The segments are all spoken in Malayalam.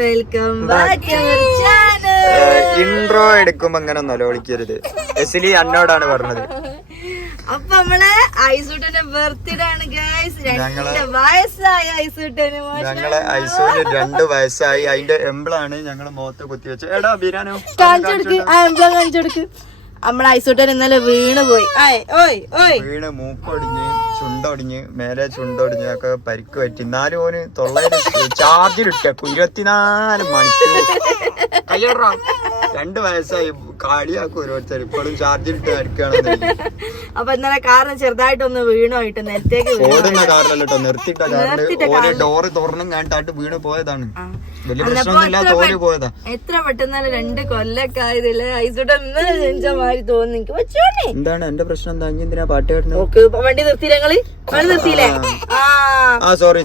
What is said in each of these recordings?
Welcome back to our channel. Intro എടുക്കുമ്പോ അങ്ങനെ ഒന്നല്ലോ വിളിക്കരുത്. എസ്ലി എന്നോടാണ് പറഞ്ഞത്. അപ്പൊ നമ്മളെ ഐസൂട്ടന്റെ ബർത്ത്ഡേ ആണ് ഗൈസ്. 2 വയസ്സായി ഐസൂട്ടന്. ഞങ്ങളെ ഐസൂന് 2 വയസ്സായി. അതിന്റെ എംബ്ലാണ് ഞങ്ങളെ മുഖത്ത് കുത്തിവെച്ച്. എടാ ബിരാനോ കാണിച്ചെടുക്ക്, ആ എംബ്ലം കാണിച്ചെടുക്ക്. നമ്മളെ ഐസൂട്ടൻ ഇന്നലെ വീണ് പോയി. വീണ് മൂക്കൊടിഞ്ഞ് ചുണ്ടൊടിഞ്ഞ് മേലെ ചുണ്ടൊടിഞ്ഞ് ഒക്കെ പരിക്ക് പറ്റി. എന്നാലും ഓന് തൊള്ളയിൽ ചാർജിലിട്ടേക്കും 24 മണിക്കൂർ. കയ്യടാ 2 വയസ്സായി കളിയാക്കും ഓരോരുത്തർ. ഇപ്പോഴും ചാർജിലിട്ട് അടിക്കുകയാണ്. അപ്പൊ ഇന്നലെ കാറിന് ചെറുതായിട്ടൊന്ന് വീണോയിട്ട് നിലത്തേക്ക് ഓടുന്ന കാറിലല്ലോ നിർത്തിയിട്ട കാറില് ഡോറ് തുറന്നും കണ്ടിട്ട് വീണ് പോയതാണ്. വലിയ പ്രശ്നമൊന്നുമില്ല, തോല് പോയതാ. എത്ര പെട്ടെന്നാലും 2 കൊല്ലൊക്കെ ആയതില്ലേ ഐസൂട്ടൻ ജനിച്ച മാതിരി തോന്നി എനിക്ക്. വെച്ചോണേ എന്താണ് എന്റെ പ്രശ്നം? എന്താ എന്തിനാ പാട്ട് കേട്ടത്? വണ്ടി നിർത്തിയില്ല ഞങ്ങള്? വണ്ടി നിർത്തിയില്ലേ? സോറി.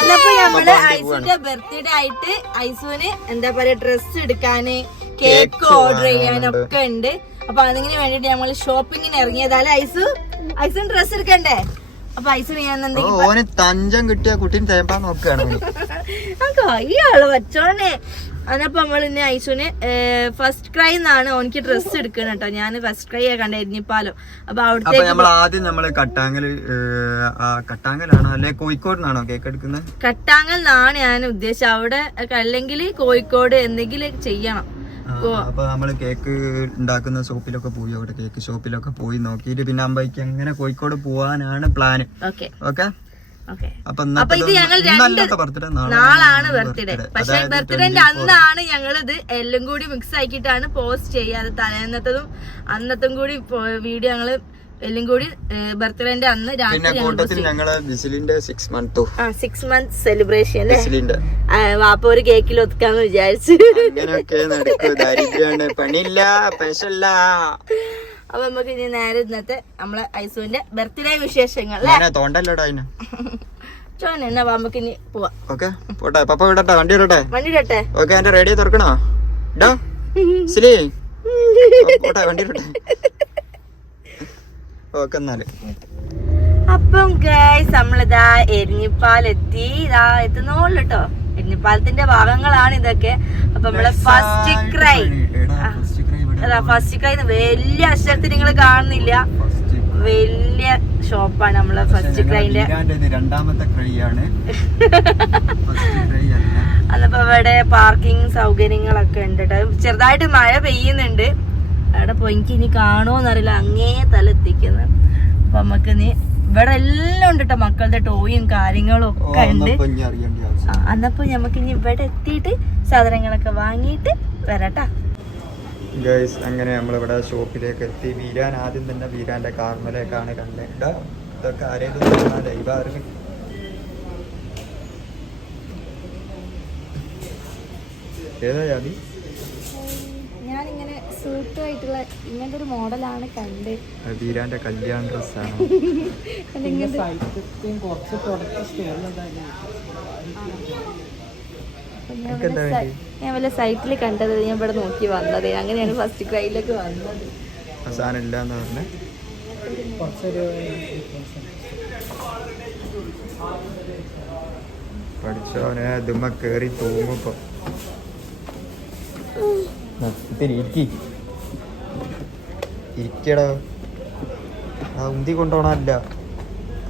അന്നപ്പോ നമ്മള് ഐസുവിന്റെ ബർത്ത്ഡേ ആയിട്ട് ഐസുവിന് എന്താ പറയാ ഡ്രസ് എടുക്കാന് കേക്ക് ഓർഡർ ചെയ്യാനൊക്കെ ഉണ്ട്. അപ്പൊ അതിന് വേണ്ടിട്ട് ഞങ്ങള് ഷോപ്പിങ്ങിന് ഇറങ്ങിയതാല് ഐസുവിന് ഡ്രസ് എടുക്കണ്ടേ? അപ്പൊ ഐസുവിന് ഞാൻ ഓന് തഞ്ചം കിട്ടിയ കുട്ടീനെ തേപ്പാൻ നോക്കുകയാണ്. ഇയാള് വച്ചോണേ. അന്നപ്പോ നമ്മൾ ഇന്ന് ഐസുവിന് ഫസ്റ്റ് ക്രൈ എന്നാണ് ഓനിക്ക് ഡ്രസ്സ് എടുക്കണം കേട്ടോ. ഞാൻ ഫസ്റ്റ് ക്രൈ കണ്ട എരിഞ്ഞിപ്പാലോ. അപ്പൊ അവിടുത്തെ ആദ്യം നമ്മള് കട്ടാങ്ങലാണോ അല്ലെ കോഴിക്കോടിനാണോ കേക്ക് എടുക്കുന്നത്? കട്ടാങ്ങൽ എന്നാണ് ഞാൻ ഉദ്ദേശിച്ചത്. അവിടെ അല്ലെങ്കിൽ കോഴിക്കോട് എന്തെങ്കിലും ചെയ്യണം. അപ്പൊ നമ്മള് കേക്ക് ഉണ്ടാക്കുന്ന ഷോപ്പിലൊക്കെ പോയി, അവിടെ കേക്ക് ഷോപ്പിലൊക്കെ പോയി നോക്കിയിട്ട് പിന്നെ അമ്പയ്ക്ക് എങ്ങനെ കോഴിക്കോട് പോവാനാണ് പ്ലാന്. ഓക്കെ. അപ്പൊ ഇത് ഞങ്ങൾ നാളാണ് ബർത്ത്ഡേ. പക്ഷെ ബർത്ത്ഡേന്റെ അന്നാണ് ഞങ്ങളിത് എല്ലാം കൂടി മിക്സ് ആക്കിയിട്ടാണ് പോസ്റ്റ് ചെയ്യാതെ. തലേന്നത്തതും അന്നത്തും കൂടി വീഡിയോ ഞങ്ങള് എല്ലാം കൂടി ബർത്ത്ഡേന്റെ അന്ന് രാത്രി 6 മന്ത് സെലിബ്രേഷൻ വാപ്പ ഒരു കേക്കിൽ ഒതുക്കാന്ന് വിചാരിച്ചു. അപ്പൊ നമുക്ക് ഇനി നേരെ ഇന്നത്തെ നമ്മളെ ഐസുവിന്റെ ബർത്ത്ഡേ വിശേഷങ്ങൾ ചോന നമുക്ക് ഇനി പോവാം. വണ്ടി ഇടട്ടെ. റേഡിയോ തുറക്കണോ? അപ്പം ഗൈസ് നമ്മളിതാ എരിഞ്ഞിപ്പാലെത്തി. എത്തുന്നോളൂ കേട്ടോ. എരിഞ്ഞിപ്പാലത്തിന്റെ ഭാഗങ്ങളാണ് ഇതൊക്കെ. അപ്പൊ നമ്മളെ ഫസ്റ്റ് ക്രൈ വലിയ അക്ഷരത്തിൽ നിങ്ങൾ കാണുന്നില്ല. വലിയ ഷോപ്പാണ് നമ്മളെ ഫസ്റ്റ് ക്രൈന്റെ. അന്നപ്പോ ഇവിടെ പാർക്കിംഗ് സൗകര്യങ്ങളൊക്കെ ഉണ്ട് കേട്ടോ. ചെറുതായിട്ട് മഴ പെയ്യുന്നുണ്ട്. അവിടെ പോയി എനിക്ക് ഇനി കാണുമോന്നറിയില്ല. അങ്ങേ തലെത്തിക്കുന്നത്. അപ്പൊ നമുക്ക് ഇനി ഇവിടെ എല്ലാം ഉണ്ട് കേട്ടോ. മക്കളുടെ ടോയും കാര്യങ്ങളും ഒക്കെ ഉണ്ട്. അന്നപ്പോ നമുക്ക് ഇനി ഇവിടെ എത്തിയിട്ട് സാധനങ്ങളൊക്കെ വാങ്ങിയിട്ട് വരാട്ടാ. ഗൈസ് അങ്ങനെ നമ്മളിവിടെ ഷോപ്പിലേക്ക് എത്തി. വീരാൻ ആദ്യം തന്നെ വീരാന്റെ കാർമലേക്കാണ് കണ്ടത്. ഇതൊക്കെ ആരെങ്കിലും ലൈവാറിന് ഏതാ ജാതി? ഞാനിങ്ങനെ സൂട്ടുമായിട്ടുള്ള ഇങ്ങനത്തെ ഒരു മോഡലാണ് കണ്ട്. വീരാന്റെ കല്യാണ ഡ്രസ്സാണ്. ഞാൻ വല്ല സൈറ്റിൽ കണ്ടത്. ഞാൻ ഇവിടെ നോക്കി വന്നത്. അങ്ങനെയാണ് ഫസ്റ്റ് ക്രൈയിലേക്ക് വന്നത്. സാധനം ഇല്ലാന്ന് പറഞ്ഞ പഠിച്ചോനെ ഇതുമ്മ കേറി തൂങ്ങിപ്പോ. ഇരിക്കടോ. ഉന്തി കൊണ്ടോണല്ല,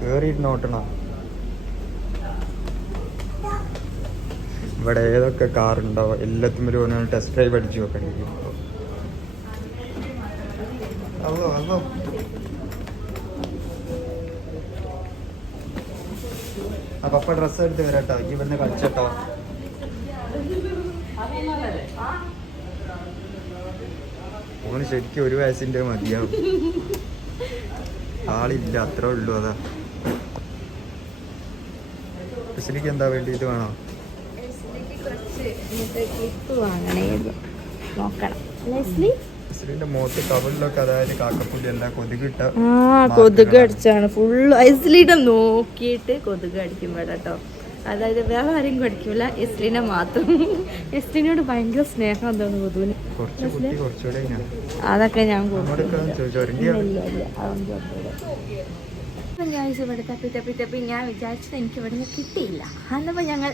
കേറിയിരുന്നോട്ടണ. ഇവിടെ ഏതൊക്കെ കാറുണ്ടോ എല്ലാത്തിനും ഒരു ടെസ്റ്റ് ഡ്രൈവ് അടിച്ചു നോക്കണേ. അല്ലോ അപ്പൊ ഡ്രസ്സ് എടുത്ത് വരാട്ടോ. ഇവിടുന്ന് കളിച്ചട്ടോ. ഓന് ശരിക്കും 1 വയസ്സിന്റെ മതിയാവും. ആളില്ല, അത്രേ ഉള്ളൂ. അതാ സ്പെഷ്യലിക്ക് എന്താ വേണ്ടി? ഇത് വേണോ? ക്ലിപ്പ് വാങ്ങണേന്ന് നോക്കണം. ലെസ്ലി മോത്ത് കവളിലൊക്കെ അതായത് കാക്കപ്പുള്ളി എല്ലാം കൊതുകിട്ട കൊതുക് അടിച്ചാണ് ഫുള്ള്. ഐസ്ലീനെ നോക്കിയിട്ട് കൊതുക് അടിക്കും കേട്ടോ. അതായത് വേറെ ആരും കടിക്കൂല, എസ്ലിനെ മാത്രം. എസ്ലിനോട് ഭയങ്കര സ്നേഹം തോന്നുന്നു കൊതുവിന്. അതൊക്കെ ഞാൻ ഇവിടെ തപ്പി തപ്പി തപ്പി ഞാൻ വിചാരിച്ചത് എനിക്ക് ഇവിടെ നിന്ന് കിട്ടിയില്ല. അന്നപ്പോ ഞങ്ങൾ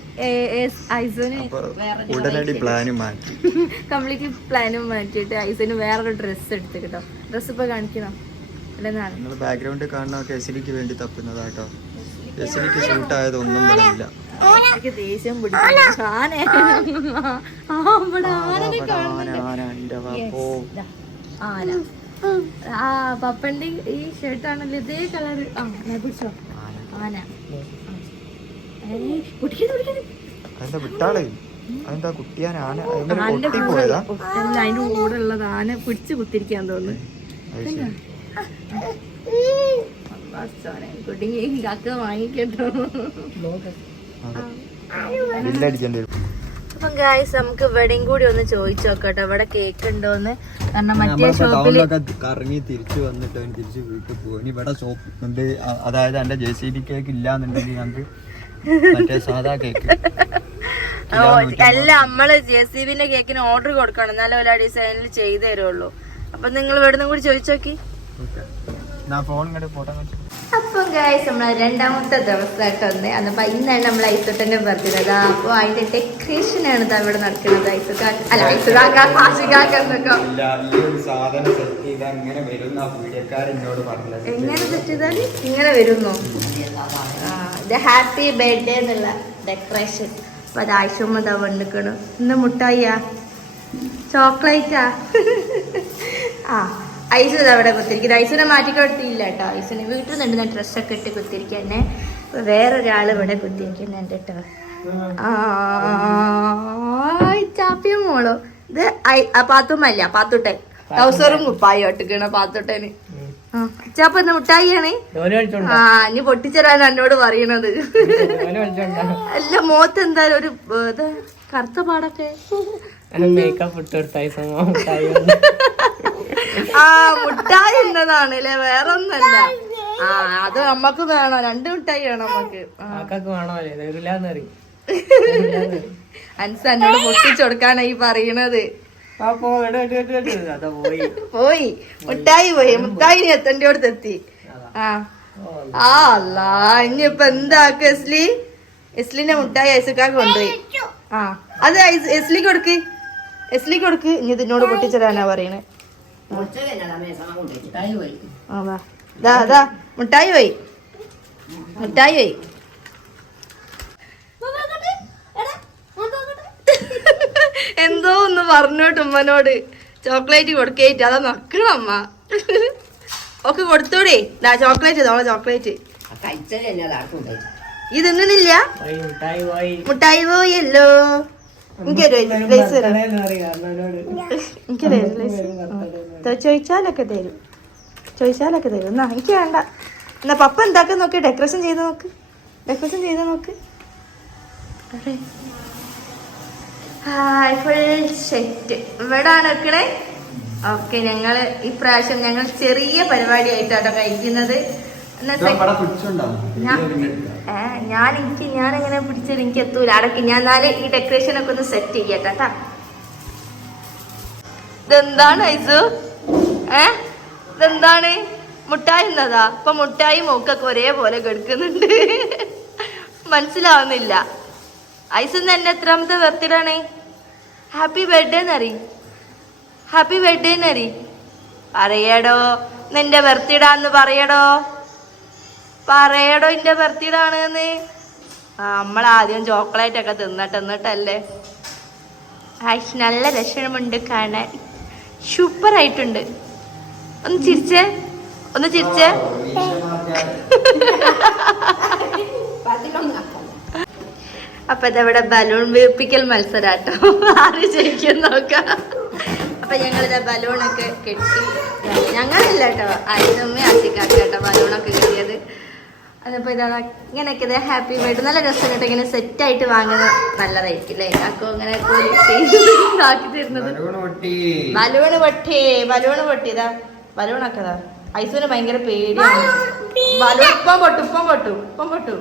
ഉടനടി പ്ലാനും മാറ്റി, കംപ്ലീറ്റ്ലി പ്ലാനും മാറ്റിയിട്ട് ഐസിന് വേറൊരു ഡ്രസ്സ് എടുത്ത് കേട്ടോ. ഡ്രസ്സ് ഇപ്പൊ കാണിക്കണം അല്ലെന്നാണ് ബാക്ക്ഗ്രൗണ്ട് കാണുന്നതൊക്കെ എസ്ലിക്ക് വേണ്ടി തപ്പുന്നതാട്ടോ. എസ്ലിക്ക് ഷൂട്ട് ആയതൊന്നും പറയില്ല. ദേഷ്യം പിടിക്കും. ആന ആ പപ്പന്റെ ഈ ഷർട്ടാണല്ലോ ഇതേ കളർ. പിടിച്ചോ ആന. വിട്ടാളേ അതെന്താ കുട്ടിയാനാണ് അതിന്റെ കൂടെ ഉള്ളത് ആന പിടിച്ചു കുത്തിരിക്കാൻ തോന്നുന്നു. കുട്ടിക്ക് കക്ക വാങ്ങിക്കട്ടോ. അപ്പം ഗായ്സ് നമുക്ക് ഇവിടെയും കൂടി ഒന്ന് ചോദിച്ചു നോക്കട്ടെ ഇവിടെ കേക്ക് ഉണ്ടോന്ന്. കാരണം മറ്റേ ഷോപ്പിലൊക്കെ കറങ്ങി തിരിച്ചു വന്നിട്ട് തിരിച്ച് വീട്ടിൽ പോകും. ഇവിടെ ഷോപ്പ് ഉണ്ട്, അതായത് എന്റെ JCB കേക്ക് ഇല്ലാന്നുണ്ടെങ്കിൽ ഞങ്ങൾക്ക് മറ്റേ സാധാ കേക്ക് അല്ല നമ്മള് JCBന്റെ കേക്കിന് ഓർഡർ കൊടുക്കണം, എന്നാലും ഓല ഡിസൈനിൽ ചെയ്തു തരുള്ളൂ. അപ്പൊ നിങ്ങൾ ഇവിടുന്ന് കൂടി ചോദിച്ചു നോക്കി. അപ്പം ഗായ്സ് നമ്മളെ രണ്ടാമത്തെ ദിവസമായിട്ട് വന്ന് അന്നപ്പോ ഇന്നാണ് നമ്മൾ ഐസുട്ടന്റെ ബർത്ത്ഡേ. അപ്പൊ അതിന്റെ ഡെക്കറേഷൻ ആണ് ഇവിടെ നടക്കുന്നത്. എങ്ങനെ സെറ്റ് ചെയ്താൽ ഇങ്ങനെ വരുന്നോ? ഇത് ഹാപ്പി ബർത്ത്ഡേ എന്നുള്ള ഡെക്കറേഷൻ. അപ്പൊ അത് ആവശ്യമ്മ വന്നിക്കണം. ഇന്ന് മുട്ടായിയാ ചോക്ലേറ്റാ? ആ ഐസ് അവിടെ കുത്തിരിക്കുന്നത്. ഐസിനെ മാറ്റിക്കൊടുത്തില്ല കേട്ടോ. ഐസിന് വീട്ടിൽ നിന്നുണ്ട് ഡ്രസ്സൊക്കെ ഇട്ട് കുത്തിരിക്കന്നെ. വേറൊരാൾ ഇവിടെ കുത്തിരിക്കുന്നുണ്ട് കേട്ടോ. ചാപ്പിയും മോളോ ഇത് പാത്തുമ്മല്ല, പാത്തുട്ടൻ ടൗസറും കുപ്പായും ഒട്ടിക്കണ പാത്തുട്ടന്. ചാപ്പ എന്താ മുട്ടായിയാണ്? ഇനി പൊട്ടിച്ചരാൻ എന്നോട് പറയണത്. അല്ല മോത്ത് എന്തായാലും ഒരു കറുത്ത പാടൊക്കെ. ആ മുട്ടായി എന്നതാണ് അല്ലേ, വേറെ ഒന്നല്ല. ആ അത് നമ്മക്ക് വേണോ? 2 മുട്ടായി വേണം നമ്മക്ക്. അൻസ എന്നോട് പൊട്ടിച്ചു കൊടുക്കാനായി പറയണത്. പോയി മുട്ടായി പോയി, മുട്ടായി എത്തന്റെ അടുത്ത് എത്തി. ആ അല്ലാ ഇനിയിപ്പൊ എന്താക്കും? എസ്ലിന്റെ മുട്ടായി ഐസക്കാക്ക് കൊണ്ടുപോയി. ആ അത് എസ്ലി കൊടുക്ക്, എസ്ലി കൊടുക്ക്. ഇനി ഇതിനോട് പൊട്ടിച്ചരാനാ പറയണേ. മുട്ടായി പോയി, മുട്ടായി പോയി. എന്തോ ഒന്ന് പറഞ്ഞോട്ട് ഉമ്മനോട് ചോക്ലേറ്റ് കൊടുക്കേറ്റ്. അതാ നക്കണം അമ്മ. ഒക്കെ കൊടുത്തോടേ ചോക്ലേറ്റ്, തോളെ ചോക്ലേറ്റ്. ഇതൊന്നില്ല മുട്ടായി പോയല്ലോ. ചോദിച്ചാലൊക്കെ തരും, ചോദിച്ചാലൊക്കെ തരും. എന്നാ എനിക്ക് വേണ്ട. എന്നാ പപ്പ എന്താക്കാൻ നോക്ക്, ഡെക്കറേഷൻ ചെയ്ത് നോക്ക്, ഡെക്കറേഷൻ ചെയ്ത് നോക്ക്. ഹായ് ഫുൾ സെറ്റ് ഇവിടാണ് വെക്കണേ. ഓക്കെ ഞങ്ങള് ഇപ്രാവശ്യം ഞങ്ങൾ ചെറിയ പരിപാടി ആയിട്ടാട്ടോ കഴിക്കുന്നത്. ഞാനെങ്ങനെ പിടിച്ചത് എനിക്ക് എത്തൂല. അടക്കി ഞാൻ നാല് ഈ ഡെക്കറേഷൻ ഒക്കെ ഒന്ന് സെറ്റ് ചെയ്യട്ടാ. ഇതെന്താണ് ഐസു? ഇതെന്താണ്? മുട്ടായി എന്നതാ? ഇപ്പൊ മുട്ടായി മൂക്കൊക്കെ ഒരേപോലെ കെടുക്കുന്നുണ്ട്. മനസ്സിലാവുന്നില്ല. ഐസുന്ന് എന്നെ എത്രാമത്തെ ബർത്ത്ഡേ ആണ്? ഹാപ്പി ബർത്ത്ഡേ എന്നറി, ഹാപ്പി ബർത്ത്ഡേ എന്നറി പറയടോ. നിന്റെ ബർത്ത്ഡേ എന്ന് പറയടോ, പറയടോ എന്റെ ബർത്ത്ഡേ ആണെന്ന്. നമ്മളാദ്യം ചോക്ലേറ്റ് ഒക്കെ എന്നിട്ടല്ലേ. ഹായ് നല്ല രസമുണ്ട് കാണാൻ, സൂപ്പർ ആയിട്ടുണ്ട്. ഒന്ന് ചിരിച്ചേ, ഒന്ന് ചിരിച്ചേ. അപ്പൊ ഇതവിടെ ബലൂൺ വീർപ്പിക്കൽ മത്സരാട്ടോ. ആര് ജയിക്കും നോക്കാം. അപ്പൊ ഞങ്ങളിത് ബലൂണൊക്കെ കെട്ടി, ഞങ്ങളില്ല കേട്ടോ, ആയിരമ്മ ആശിക്കാട്ടോ ബലൂണൊക്കെ കെട്ടിയത്. അതിപ്പോ ഇതാ ഇങ്ങനെയൊക്കെ ഹാപ്പി ബർത്ത്ഡേ നല്ല രസം കേട്ടോ. ഇങ്ങനെ സെറ്റ് ആയിട്ട് വാങ്ങുന്നത് നല്ലതായിരിക്കും അല്ലേ? അക്കോ ഇങ്ങനെ ആക്കി തരുന്നത്. ബലൂണ് പൊട്ടിയതാ. ബലൂണൊക്കെതാ ഐസുവിന് ഭയങ്കര പേടിയാണ്. ബലൂൺ ഇപ്പം പൊട്ടു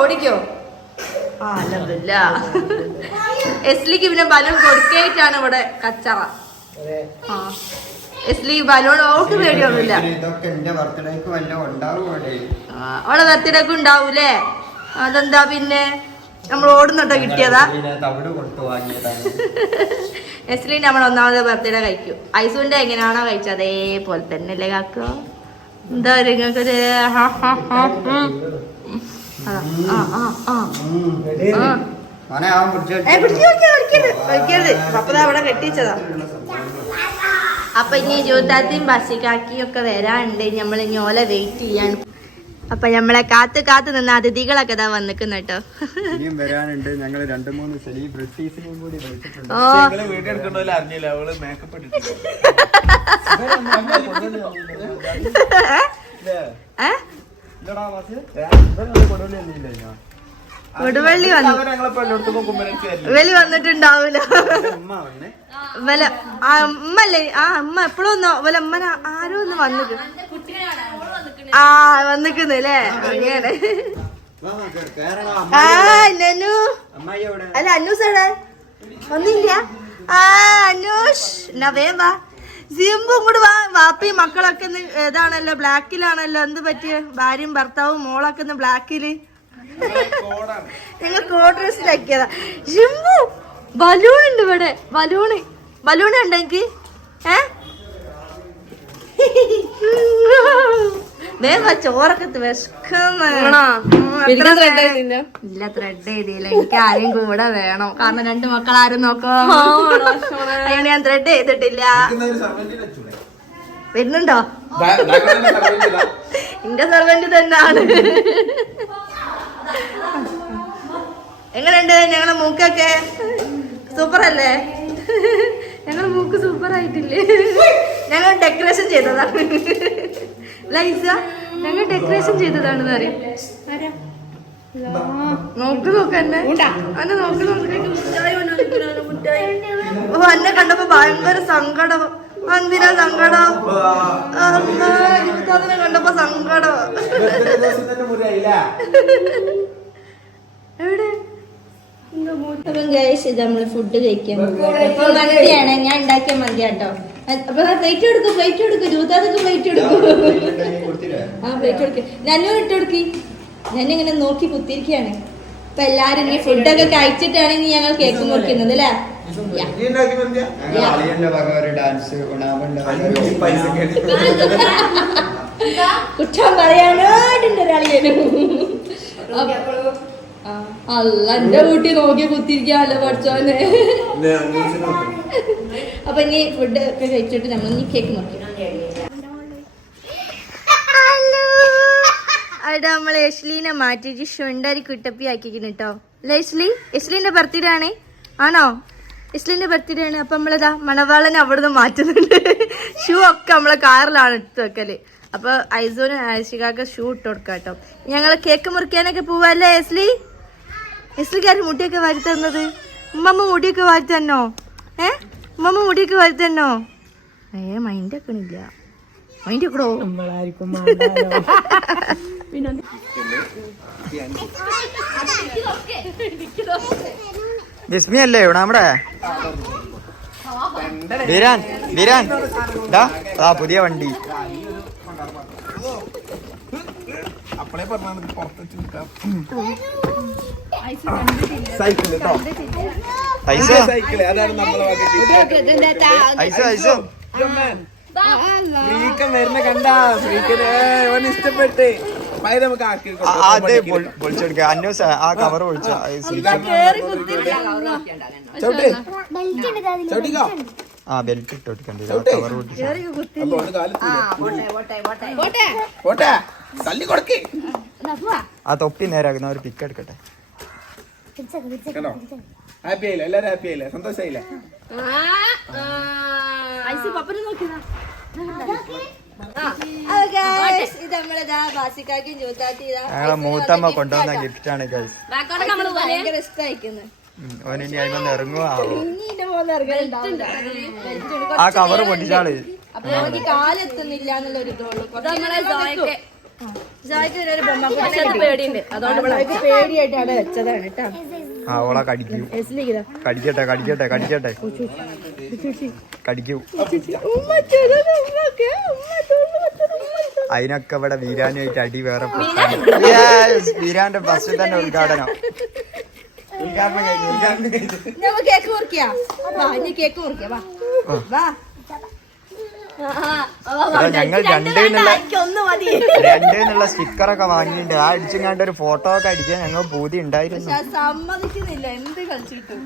ഓടിക്കോ. അല്ല എസ്ലിക്ക് പിന്നെ ബലൂൺ കൊടുക്കേറ്റാണ് ഇവിടെ കച്ചറ. എസ്ലി ബലൂൺ ഓക്ക് പേടിയൊന്നുമില്ല. അവളെ ബർത്ത്ഡേക്ക് ഉണ്ടാവൂലേ? അതെന്താ പിന്നെ നമ്മൾ ഓടുന്നുണ്ടോ കിട്ടിയതാ? എസ്ലിന്റെ നമ്മൾ ഒന്നാമത് ബർത്ത്ഡേ കഴിക്കും. ഐസുവിന്റെ എങ്ങനെയാണോ കഴിച്ചത് അതേപോലെ തന്നെ അല്ലേ കാക്കോ? എന്താ നിങ്ങൾക്കൊരു അവിടെ കെട്ടിച്ചതാ. അപ്പൊ ഇനി ജോതാത്തിയും ബസിക്കാക്കിയും ഒക്കെ വരാനുണ്ട്. നമ്മൾ ഇനി ഓല വെയിറ്റ് ചെയ്യാൻ. അപ്പൊ നമ്മളെ കാത്ത് നിന്ന അതിഥികളൊക്കെ ഇതാ വന്നിക്കുന്ന കേട്ടോ. വരാനുണ്ട്. ഞങ്ങൾ 2-3 സെലിബ്രിറ്റീസിനെയും കൂടി വിളിച്ചിട്ടുണ്ട്. കൊടുവള്ളി ഇവല് വന്നിട്ടുണ്ടാവൂല. അമ്മല്ലേ അമ്മ എപ്പോഴും ഇവലെ അമ്മന ആരോ ഒന്ന് വന്നിട്ട് വന്നിക്കുന്നല്ലേ? അങ്ങനെ അല്ല അന്നൂസടെ ഒന്നില്ല. അന്നൂഷ് എന്നാ വേവാ സിംബും കൂടെ വാ. വാപ്പയും മക്കളൊക്കെ ഏതാണല്ലോ ബ്ലാക്കിലാണല്ലോ. എന്ത് പറ്റിയ ഭാര്യയും ഭർത്താവും മോളൊക്കെ ഒന്ന് ബ്ലാക്കില്. ഞങ്ങൾ കോഡ് ഡ്രസ്സിലാക്കിയതാ. ഷിംബു ബലൂൺ ഉണ്ട് ഇവിടെ. ബലൂൺ ഉണ്ട് എനിക്ക്. വേഗം ചോറൊക്കെ വിശക്കുന്ന. ഇല്ല ത്രെഡ് ചെയ്തില്ല. എനിക്ക് ആരെയും കൂടെ വേണം. കാരണം 2 മക്കൾ ആരും നോക്കോ? അതിന് ഞാൻ ത്രെഡ് ചെയ്തിട്ടില്ല. വരുന്നുണ്ടോ? എന്റെ സർവന്റ് തന്നെയാണ്. എങ്ങനെയുണ്ട് ഞങ്ങളെ മൂക്കൊക്കെ? സൂപ്പർ അല്ലേ? ഞങ്ങളെ മൂക്ക് സൂപ്പർ ആയിട്ടില്ലേ? ഞങ്ങൾ ഡെക്കറേഷൻ ചെയ്തതാണ്. ലൈസ ഞങ്ങൾ ഡെക്കറേഷൻ ചെയ്തതാണെന്ന് അറിയാം. നോക്ക് എന്നെ എന്നെ കണ്ടപ്പോ ഭയങ്കര സങ്കടം. എന്തിനാ സങ്കടം? അതിനെ കണ്ടപ്പോ സങ്കടം. എവിടെ നമ്മള് ഫുഡ് കഴിക്കാൻ മന്തിയാണ്. ഞാൻ ഉണ്ടാക്കിയ മന്തി കേട്ടോ. അപ്പൊ പ്ലേറ്റ് കൊടുക്കും ജൂതാതൊക്കെ പ്ലേറ്റ് കൊടുക്കും. പ്ലേറ്റ് കൊടുക്കും. ഞാനും ഇട്ടുകൊടുക്കി. ഞാനിങ്ങനെ നോക്കി കുത്തിരിക്കയാണ്. അപ്പൊ എല്ലാരും ഇനി ഫുഡൊക്കെ കഴിച്ചിട്ടാണ് ഇനി ഞങ്ങൾ കേക്ക് മുറിക്കുന്നത് അല്ലേ? കുറ്റം പറയാനോട്ടുണ്ട് ഒരാളിയനും. അല്ല എന്റെ വീട്ടിൽ നോക്കി കുത്തിരിക്കാല്ലോ പഠിച്ചോനെ. അപ്പൊ ഇനി ഫുഡ് ഒക്കെ കഴിച്ചിട്ട് നമ്മൾ ഇനി കേക്ക് മുറിക്കും. അവിടെ നമ്മൾ യശ്ലീനെ മാറ്റിട്ട് ഷുണ്ടരി കുട്ടപ്പി ആക്കിക്കുന്നു കേട്ടോ. അല്ലേ യശ്ലീന്റെ ബർത്ത്ഡേ ആണ്. ആണോ? യശ്ലീന്റെ ബർത്ത്ഡേ ആണ്. അപ്പൊ നമ്മളിതാ മണവാളനെ അവിടുന്ന് മാറ്റുന്നുണ്ട്. ഷൂ ഒക്കെ നമ്മളെ കാറിലാണ് എടുത്ത് വെക്കല്. അപ്പൊ ഐസോന് ആശികാക്ക് ഷൂ ഇട്ട് കൊടുക്കാം കേട്ടോ. ഞങ്ങൾ കേക്ക് മുറിക്കാനൊക്കെ പോവല്ലേ യസ്ലിക്കാര് മുടിയൊക്കെ വാരി തന്നത്? ഉമ്മമ്മ മുടിയൊക്കെ വാരി തന്നോ? ഉമ്മമ്മ മുടിയൊക്കെ വാരി തന്നോ? മൈൻഡ് ആക്കണില്ല. മൈൻഡ് ആക്കണോ? ജസ്മി അല്ലേ ഇവിടെ നമ്മുടെ വീരാൻ പുതിയ വണ്ടി. വരുന്ന കണ്ടാ ഇഷ്ടപ്പെട്ട് പൊളിച്ചെടുക്ക. അന്വേഷ ആ കവർ പൊളിച്ച ബെൽറ്റ് ഇട്ട് കൊടുക്കണ്ടേ? കവർ ആ തൊപ്പി നേരാക്കുന്ന ഒരു പിക്ക് എടുക്കട്ടെ. ഹാപ്പി ആയില്ലേ? എല്ലാരും ഹാപ്പി ആയില്ലേ? സന്തോഷായില്ലേ? ഇത് നമ്മളിതാ ബാസിക്കാക്കും ജോത്താക്കി ഞങ്ങളെ മൂത്തമ്മ കൊണ്ടുവന്ന ഗിഫ്റ്റ് ആണ് ഗൈസ്. ഭയങ്കര ഇഷ്ടമായിക്കുന്നു. ഓന് ഇനി അതിമൊന്ന് ഇറങ്ങുവോ ആ കവറ് പൊട്ടിച്ചാള്. അപ്പൊ എനിക്ക് കാലെത്തുന്നില്ല എന്നുള്ള ഒരു ഇതുള്ളൂ. പേടിയായിട്ട് അവിടെ വെച്ചതാണ് കേട്ടോ. ആ ഓളെ കടിക്കൂ. കടിക്കട്ടെ കടിക്കട്ടെ കടിക്കട്ടെ കടിക്കൂ. അതിനൊക്കെ ഇവിടെ വീരാനായിട്ട് അടി വേറെ. വീരാന്റെ ബസ്സിൽ തന്നെ ഉദ്ഘാടനം. കേക്ക് മുറിക്കാം. കേക്ക് മുറിക്കാം. ഞങ്ങൾ രണ്ടേന്നുള്ള സ്റ്റിക്കറൊക്കെ വാങ്ങിയിട്ടുണ്ട്. ആ അടിച്ചങ്ങാണ്ട് ഒരു ഫോട്ടോ ഒക്കെ അടിക്കാൻ ഞങ്ങൾ പൂതി ഉണ്ടായിരുന്നു. സമ്മതിക്കുന്നില്ല. എന്ത് കളിച്ചിട്ടു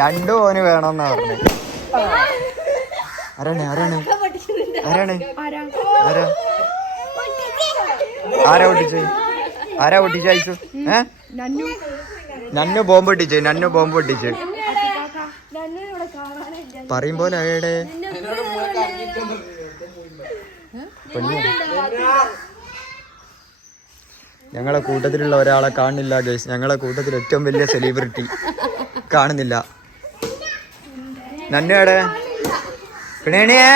രണ്ടു ഓന് വേണമെന്നാ പറഞ്ഞത്. ആരാണ് ആരാണ് ആരാണ് ആരാ ആരാ പൊട്ടിച്ചു? ആരാ പൊട്ടിച്ചു അയച്ചു? നന്നു ബോംബ് പൊട്ടിച്ചു. നന്നു ബോംബ് പൊട്ടിച്ചു. പറയും പോലെ അയാടെ ഞങ്ങളെ കൂട്ടത്തിലുള്ള ഒരാളെ കാണുന്നില്ല ഗൈസ്. ഞങ്ങളെ കൂട്ടത്തിൽ ഏറ്റവും വലിയ സെലിബ്രിറ്റി കാണുന്നില്ല. നന്നുടെ പിണേണിയേ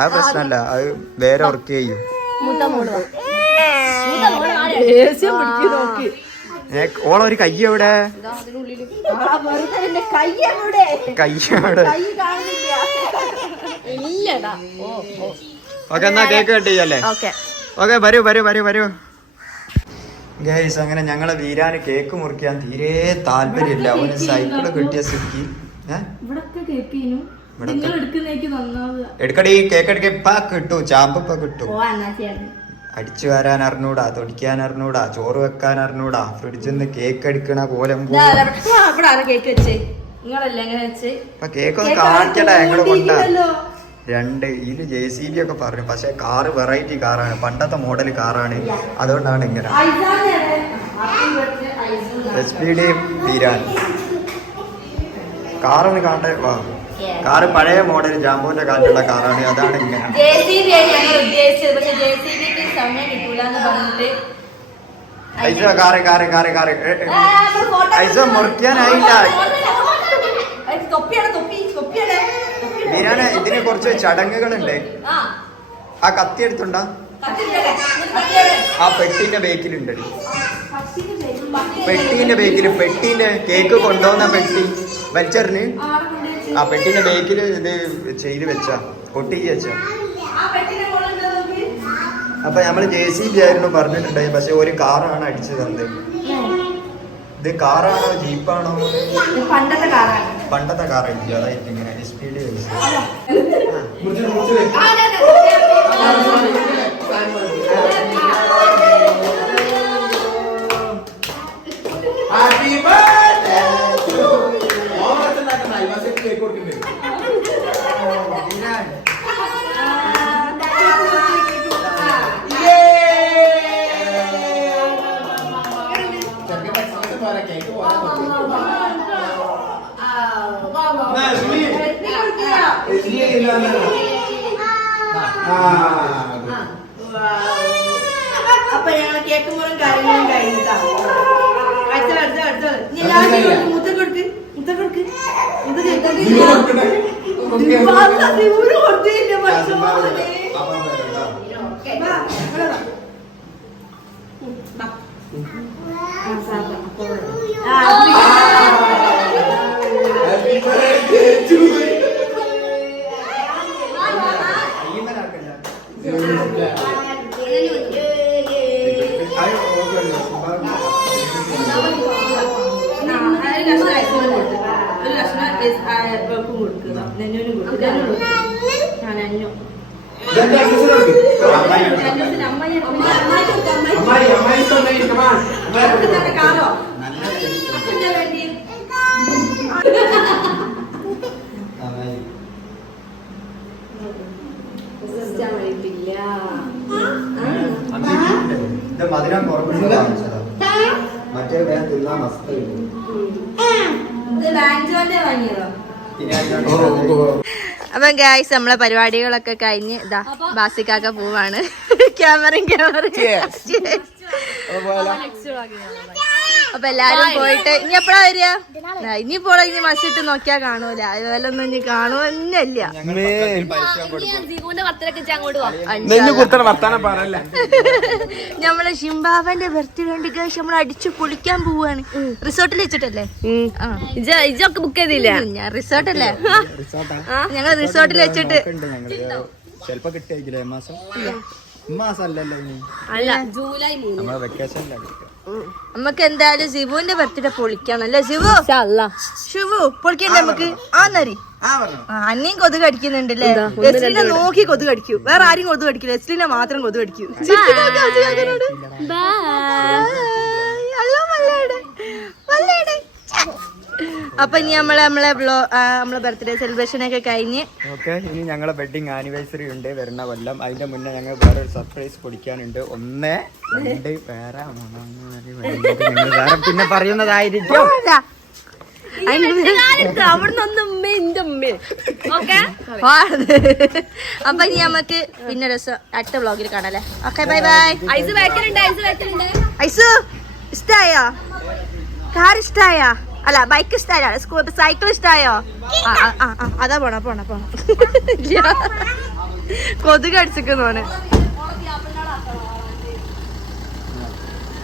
ആ പ്രശ്നല്ല. അത് വേറെ വർക്ക് ചെയ്യും. ഓളൊരു കൈ എവിടെ? കൈ എവിടെ? ഓക്കെ എന്നാ കേക്ക് കട്ട് ചെയ്യല്ലേ? ഓക്കെ വരൂ വരൂ വരൂ വരൂ ഗൈസ്. അങ്ങനെ ഞങ്ങളെ വീരാന് കേക്ക് മുറിക്കാൻ തീരെ താല്പര്യമില്ല. അവന് സൈക്കിള് കിട്ടിയ സ്ഥിതിക്ക് എടുക്കടി കേക്ക് എടുക്ക. ഇപ്പൊ കിട്ടൂ ചാമ്പ് ഇപ്പൊ കിട്ടൂ. അടിച്ചു വരാൻ അറിഞ്ഞൂടാ, തൊടിക്കാൻ അറിഞ്ഞൂടാ, ചോറ് വെക്കാൻ അറിഞ്ഞൂടാ. ഫ്രിഡ്ജിൽ നിന്ന് കേക്ക് അടിക്കണ കോലം. ഇപ്പൊ കേക്ക് ഒന്ന് കാണിക്കട്ടെ. ഞങ്ങള് കൊണ്ടാ രണ്ട് ഇതില് JCB ഒക്കെ പറഞ്ഞു. പക്ഷെ കാറ് വെറൈറ്റി കാറാണ്, പണ്ടത്തെ മോഡൽ കാറാണ്. അതുകൊണ്ടാണ് ഇങ്ങനെ SPD വീരാൻ കാറൊന്ന് കാണട്ടെ. വാ, കാറ് പഴയ മോഡൽ ജാമ്പൂന്റെ കാലത്തുള്ള കാറാണ്. അതാണ് ഇങ്ങനെ. കാറ് കാറ് കാറ് കാറ് ഐസ മുറിക്കാനായില്ല. വീരാന് ഇതിന് കുറച്ച് ചടങ്ങുകളുണ്ട്. ആ കത്തി എടുത്തുണ്ടാ? ആ പെട്ടിന്റെ ബേക്കിലുണ്ട്. പെട്ടീന്റെ ബേക്കില് പെട്ടീന്റെ കേക്ക് കൊണ്ടുപോകുന്ന പെട്ടി വലിച്ചെറിഞ്ഞ് ആ പെട്ടിന്റെ ബേക്കില് ഇത് ചെയ്ത് വെച്ചാ കൊട്ടിക്ക് വെച്ചാ. അപ്പൊ നമ്മള് JCB ആയിരുന്നു പറഞ്ഞിട്ടുണ്ടായി. പക്ഷെ ഒരു കാറാണ് അടിച്ചു തന്നത്. ഇത് കാറാണോ ജീപ്പാണോ? പണ്ടത്തെ കാറാണ്. പണ്ടത്തെ കാറായിരിക്കും. അതായിരിക്കും ഇങ്ങനെ SPD അപ്പൊ ഞങ്ങൾ കേക്ക് മുറും കാര്യങ്ങളും കഴിഞ്ഞിട്ടാ. മുത്ത കൊടുക്ക് മുത്ത കൊടുക്ക് ഇത് മധുരം കുറവുള്ള മറ്റേ വേഗം തിന്നാൻ മസ്ത് അപ്പൊ ഗായ്സ് നമ്മളെ പരിപാടികളൊക്കെ കഴിഞ്ഞ് ഇതാ ബാസിക്കാക്ക പോവാണ്. ക്യാമറയും അപ്പൊ എല്ലാരും പോയിട്ട് ഇനി എപ്പഴാ വരിക? ഇനി പോളെ ഇനി മസിട്ട് നോക്കിയാ കാണൂല. അതുപോലെ ഒന്നും ഇനി കാണുവന്നില്ല. നമ്മള് ഷിംബാവന്റെ ബർത്ത്ഡേ ഉണ്ട് ഗൈസ്. നമ്മൾ അടിച്ചു പൊളിക്കാൻ പോവാണ്. റിസോർട്ടിൽ വെച്ചിട്ടല്ലേ? ഇജൊക്കെ ബുക്ക് ചെയ്തില്ല? ഞാൻ റിസോർട്ടല്ലേ, ഞങ്ങൾ റിസോർട്ടിൽ വെച്ചിട്ട് ചെലപ്പോ കിട്ടിയായിരിക്കില്ലേ മാസം? മാസല്ലല്ലോ അല്ല, ജൂലൈ 3 വെക്കേഷനിലാണ്. നമുക്ക് എന്തായാലും സിബുവിന്റെ ബർത്ത്ഡേ പൊളിക്കണം അല്ലേ ശിവു? ശിവു പൊളിക്കണ്ടേ നമുക്ക്? ആന്നരി അന്നേം കൊതുക് കടിക്കുന്നുണ്ടല്ലേ? എസ്ലിനെ നോക്കി കൊതുക് കടിക്കൂ, വേറെ ആരും കൊതുക് കടിക്കില്ല, എസ്ലിനെ മാത്രം കൊതുക് കടിക്കൂ. അപ്പൊ ഇനി നമ്മളെ ബർത്ത്ഡേ സെലിബ്രേഷൻ ഒക്കെ കഴിഞ്ഞ് ഇനി ഞങ്ങളെ വെഡിങ് ആനിവേഴ്സറി ഉണ്ട് വരുന്ന കൊല്ലം. അതിന്റെ മുന്നേ ഞങ്ങൾ വേറെ ഒരു സർപ്രൈസ് പൊടിക്കാനുണ്ട്. 1, 2 വേറെ പിന്നെ പറയുന്നതായിരിക്കും. അപ്പൊ ഇനി നമുക്ക് പിന്നെ രസം അടുത്ത വ്ളോഗിൽ കാണാല്ലേ. Okay, bye bye. ഐസു ഇഷ്ടായോ? കാർ ഇഷ്ടായോ? അല്ല, ബൈക്ക് ഇഷ്ടായോ? സൈക്കിൾ ഇഷ്ടായോ? അതാ പോണ കൊതുക് അടിച്ചിരിക്കുന്നോണ്.